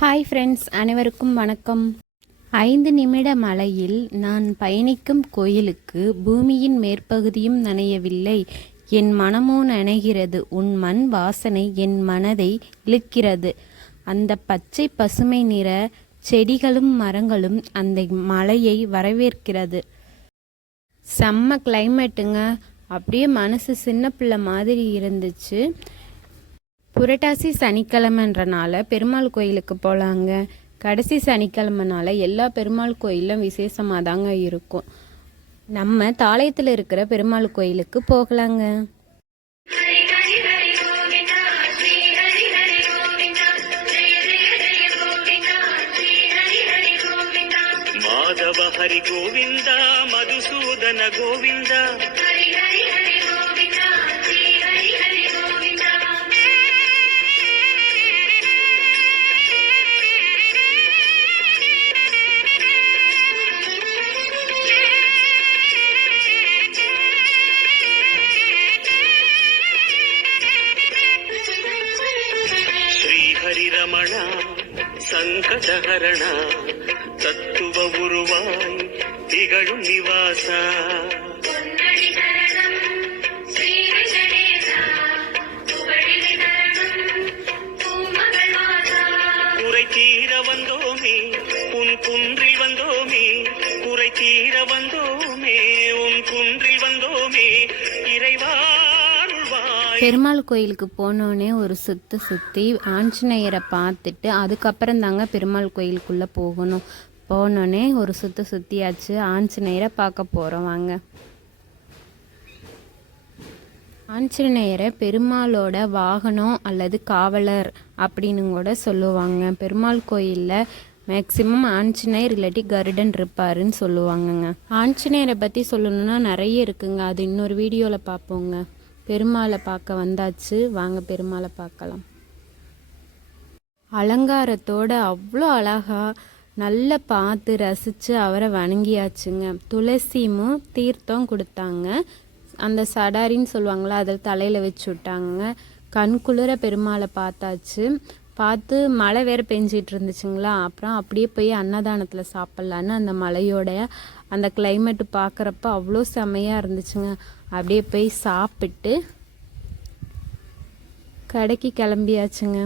Hi friends, அனைவருக்கும் வணக்கம். 5 நிமிட மழையில் நான் பயணிக்கும் கோயிலுக்கு பூமியின் மேற்பகுதியும் நனையவில்லை, என் மனமோ நனைகிறது. உன் மண் வாசனை என் மனதை இழுக்கிறது. அந்த பச்சை பசுமை நிற செடிகளும் மரங்களும் அந்த மழையை வரவேற்கிறது. செம்ம கிளைமேட்டுங்க. அப்படியே மனசு சின்ன பிள்ளை மாதிரி இருந்துச்சு. புரட்டாசி சனிக்கிழமைன்றனால பெருமாள் கோயிலுக்கு போகலாங்க. கடைசி சனிக்கிழமைனால எல்லா பெருமாள் கோயிலும் விசேஷமாக தாங்க இருக்கும். நம்ம தாளையத்தில் இருக்கிற பெருமாள் கோயிலுக்கு போகலாங்க. மாதவ ஹரி கோவிந்தா, மதுசூதன கோவிந்தா, ரமண சங்கடஹரண தத்துவ உருவாய் திகழும் நிவாசா, குறை தீர வந்தோமே உன் குன்றில் வந்தோமே, குறை தீர வந்தோமே உன் குன்றில் வந்தோமே இறைவா. பெருமாள் கோயிலுக்கு போனோடனே ஒரு சுற்றி ஆஞ்சநேயரை பார்த்துட்டு அதுக்கப்புறம் தாங்க பெருமாள் கோயிலுக்குள்ளே போகணும். போனோடனே ஒரு சுற்றியாச்சு. ஆஞ்சநேயரை பார்க்க போகிறோம் வாங்க. ஆஞ்சநேயரை பெருமாளோட வாகனம் அல்லது காவலர் அப்படின்னு கூட சொல்லுவாங்க. பெருமாள் கோயிலில் மேக்சிமம் ஆஞ்சநேயர் இல்லாட்டி கருடன் இருப்பாருன்னு சொல்லுவாங்கங்க. ஆஞ்சநேயரை பற்றி சொல்லணுன்னா நிறைய இருக்குங்க. அது இன்னொரு வீடியோவில் பார்ப்போங்க. பெருமாளை பார்க்க வந்தாச்சு, வாங்க பெருமாளை பார்க்கலாம். அலங்காரத்தோட அவ்வளோ அழகாக நல்லா பார்த்து ரசித்து அவரை வணங்கியாச்சுங்க. துளசியும் தீர்த்தம் கொடுத்தாங்க. அந்த சடாரின்னு சொல்லுவாங்களா, அதில் தலையில் வச்சு விட்டாங்க. கண்குளிர பெருமாளை பார்த்தாச்சு. பார்த்து மழை வேறு பெஞ்சிட்டு இருந்துச்சுங்களா, அப்புறம் அப்படியே போய் அன்னதானத்தில் சாப்பிட்லான்னு அந்த மலையோட அந்த கிளைமேட்டு பார்க்குறப்ப அவ்வளோ செமையாக இருந்துச்சுங்க. அப்படியே போய் சாப்பிட்டு கடைக்கு கிளம்பியாச்சுங்க.